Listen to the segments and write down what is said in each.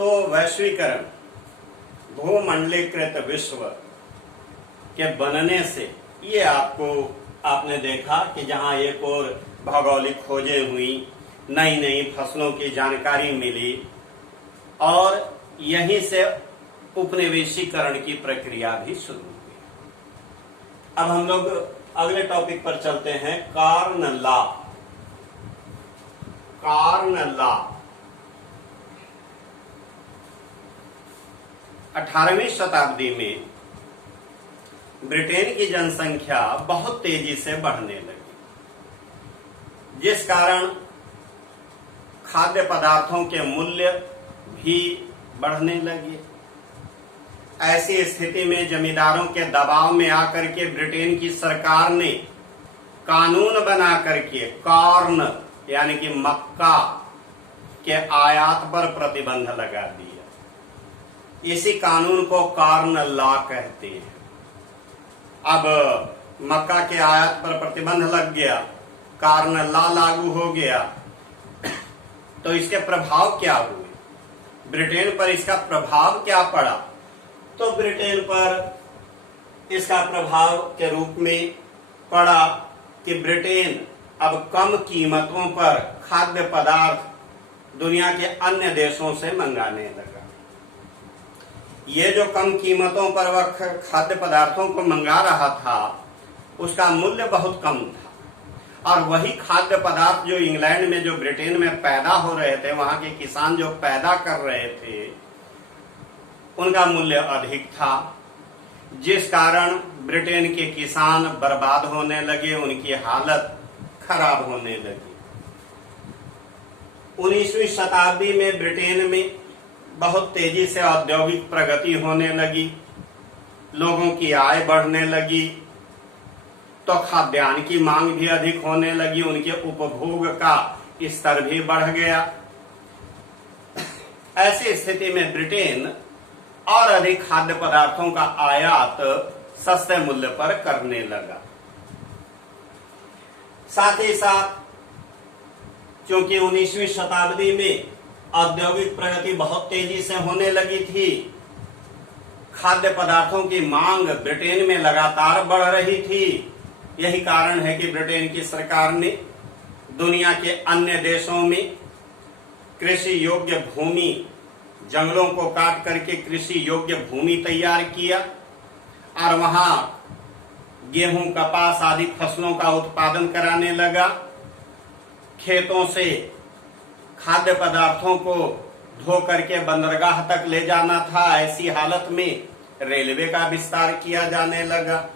तो वैश्वीकरण, भूमंडलीकृत विश्व के बनने से ये आपने देखा कि जहां एक और भौगोलिक खोजें हुई, नई नई फसलों की जानकारी मिली और यहीं से उपनिवेशीकरण की प्रक्रिया भी शुरू हुई। अब हम लोग अगले टॉपिक पर चलते हैं, कार्न लॉ। कार्न लॉ 18वीं शताब्दी में ब्रिटेन की जनसंख्या बहुत तेजी से बढ़ने लगी, जिस कारण खाद्य पदार्थों के मूल्य भी बढ़ने लगे। ऐसी स्थिति में जमींदारों के दबाव में आकर के ब्रिटेन की सरकार ने कानून बना करके कॉर्न यानी कि मक्का के आयात पर प्रतिबंध लगा दिया। इसी कानून को कॉर्न लॉ कहते हैं। अब मक्का के आयात पर प्रतिबंध लग गया, कॉर्न लॉ लागू हो गया, तो इसके प्रभाव क्या हुए, ब्रिटेन पर इसका प्रभाव क्या पड़ा? तो ब्रिटेन पर इसका प्रभाव के रूप में पड़ा कि ब्रिटेन अब कम कीमतों पर खाद्य पदार्थ दुनिया के अन्य देशों से मंगाने लगा। ये जो कम कीमतों पर वह खाद्य पदार्थों को मंगा रहा था, उसका मूल्य बहुत कम था, और वही खाद्य पदार्थ जो इंग्लैंड में, जो ब्रिटेन में पैदा हो रहे थे, वहां के किसान जो पैदा कर रहे थे, उनका मूल्य अधिक था, जिस कारण ब्रिटेन के किसान बर्बाद होने लगे, उनकी हालत खराब होने लगी। 19वीं शताब्दी में ब्रिटेन में बहुत तेजी से औद्योगिक प्रगति होने लगी, लोगों की आय बढ़ने लगी, तो खाद्यान्न की मांग भी अधिक होने लगी, उनके उपभोग का स्तर भी बढ़ गया। ऐसी स्थिति में ब्रिटेन और अधिक खाद्य पदार्थों का आयात सस्ते मूल्य पर करने लगा। साथ ही साथ क्योंकि 19वीं शताब्दी में औद्योगिक प्रगति बहुत तेजी से होने लगी थी, खाद्य पदार्थों की मांग ब्रिटेन में लगातार बढ़ रही थी। यही कारण है कि ब्रिटेन की सरकार ने दुनिया के अन्य देशों में कृषि योग्य भूमि, जंगलों को काट करके कृषि योग्य भूमि तैयार किया और वहां गेहूं, कपास आदि फसलों का उत्पादन कराने लगा। खेतों से खाद्य पदार्थों को धो करके बंदरगाह तक ले जाना था। ऐसी हालत में रेलवे का विस्तार किया जाने लगा।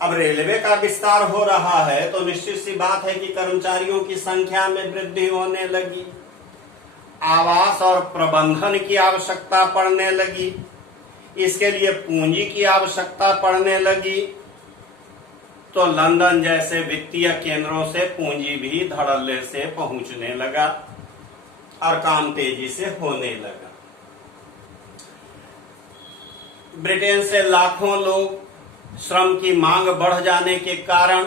अब रेलवे का विस्तार हो रहा है तो निश्चित सी बात है कि कर्मचारियों की संख्या में वृद्धि होने लगी, आवास और प्रबंधन की आवश्यकता पड़ने लगी, इसके लिए पूंजी की आवश्यकता पड़ने लगी। तो लंदन जैसे वित्तीय केंद्रों से पूंजी भी धड़ल्ले से पहुंचने लगा और काम तेजी से होने लगा। ब्रिटेन से लाखों लोग, श्रम की मांग बढ़ जाने के कारण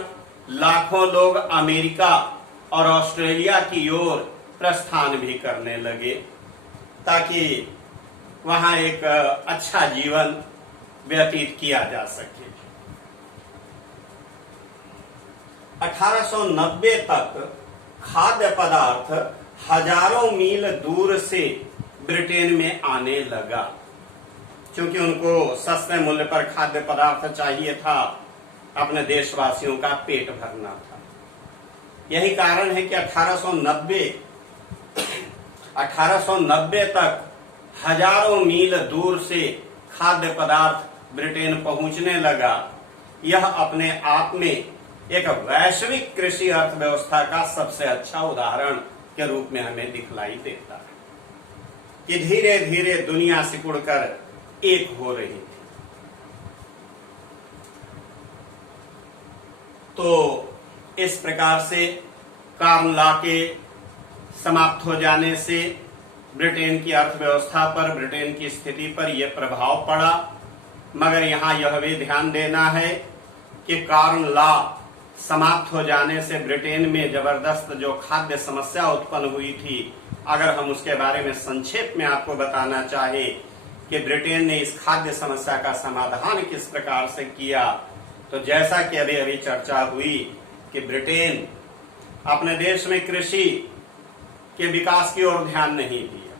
लाखों लोग अमेरिका और ऑस्ट्रेलिया की ओर प्रस्थान भी करने लगे ताकि वहां एक अच्छा जीवन व्यतीत किया जा सके। 1890 तक खाद्य पदार्थ हजारों मील दूर से ब्रिटेन में आने लगा, क्योंकि उनको सस्ते मूल्य पर खाद्य पदार्थ चाहिए था, अपने देशवासियों का पेट भरना था। यही कारण है कि 1890 तक हजारों मील दूर से खाद्य पदार्थ ब्रिटेन पहुंचने लगा। यह अपने आप में एक वैश्विक कृषि अर्थव्यवस्था का सबसे अच्छा उदाहरण के रूप में हमें दिखलाई देता है कि धीरे धीरे दुनिया सिकुड़कर एक हो रही थी। तो इस प्रकार से कार्न लॉ के समाप्त हो जाने से ब्रिटेन की अर्थव्यवस्था पर, ब्रिटेन की स्थिति पर यह प्रभाव पड़ा। मगर यहां यह भी ध्यान देना है कि कार्न लॉ समाप्त हो जाने से ब्रिटेन में जबरदस्त जो खाद्य समस्या उत्पन्न हुई थी, अगर हम उसके बारे में संक्षेप में आपको बताना चाहें कि ब्रिटेन ने इस खाद्य समस्या का समाधान किस प्रकार से किया, तो जैसा कि अभी अभी चर्चा हुई कि ब्रिटेन अपने देश में कृषि के विकास की ओर ध्यान नहीं दिया,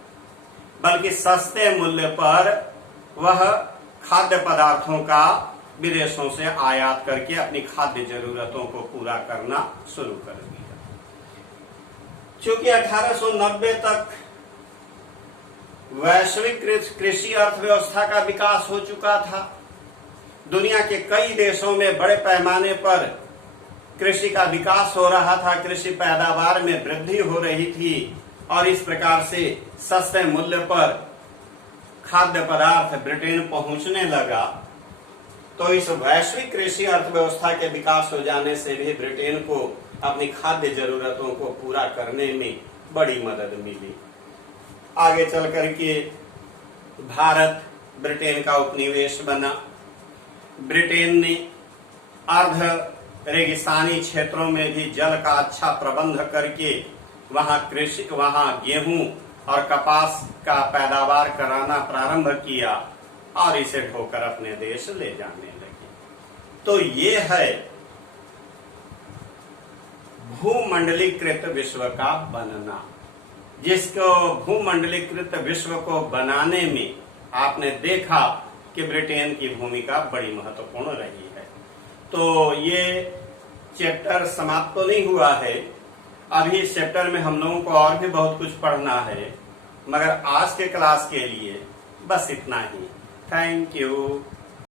बल्कि सस्ते मूल्य पर वह खाद्य पदार्थों का विदेशों से आयात करके अपनी खाद्य जरूरतों को पूरा करना शुरू कर दिया। चूंकि 1890 तक वैश्विक कृषि अर्थव्यवस्था का विकास हो चुका था, दुनिया के कई देशों में बड़े पैमाने पर कृषि का विकास हो रहा था, कृषि पैदावार में वृद्धि हो रही थी और इस प्रकार से सस्ते मूल्य पर खाद्य पदार्थ ब्रिटेन पहुंचने लगा। तो इस वैश्विक कृषि अर्थव्यवस्था के विकास हो जाने से भी ब्रिटेन को अपनी खाद्य जरूरतों को पूरा करने में बड़ी मदद मिली। आगे चल करके भारत ब्रिटेन का उपनिवेश बना। ब्रिटेन ने अर्ध रेगिस्तानी क्षेत्रों में भी जल का अच्छा प्रबंध करके वहां गेहूं और कपास का पैदावार कराना प्रारंभ किया और इसे ढोकर अपने देश ले जाने लगे। तो ये है भूमंडलीकृत विश्व का बनना, जिसको भूमंडलीकृत विश्व को बनाने में आपने देखा कि ब्रिटेन की भूमिका बड़ी महत्वपूर्ण रही है। तो ये चैप्टर समाप्त तो नहीं हुआ है, अभी इस चैप्टर में हम लोगों को और भी बहुत कुछ पढ़ना है, मगर आज के क्लास के लिए बस इतना ही। Thank you.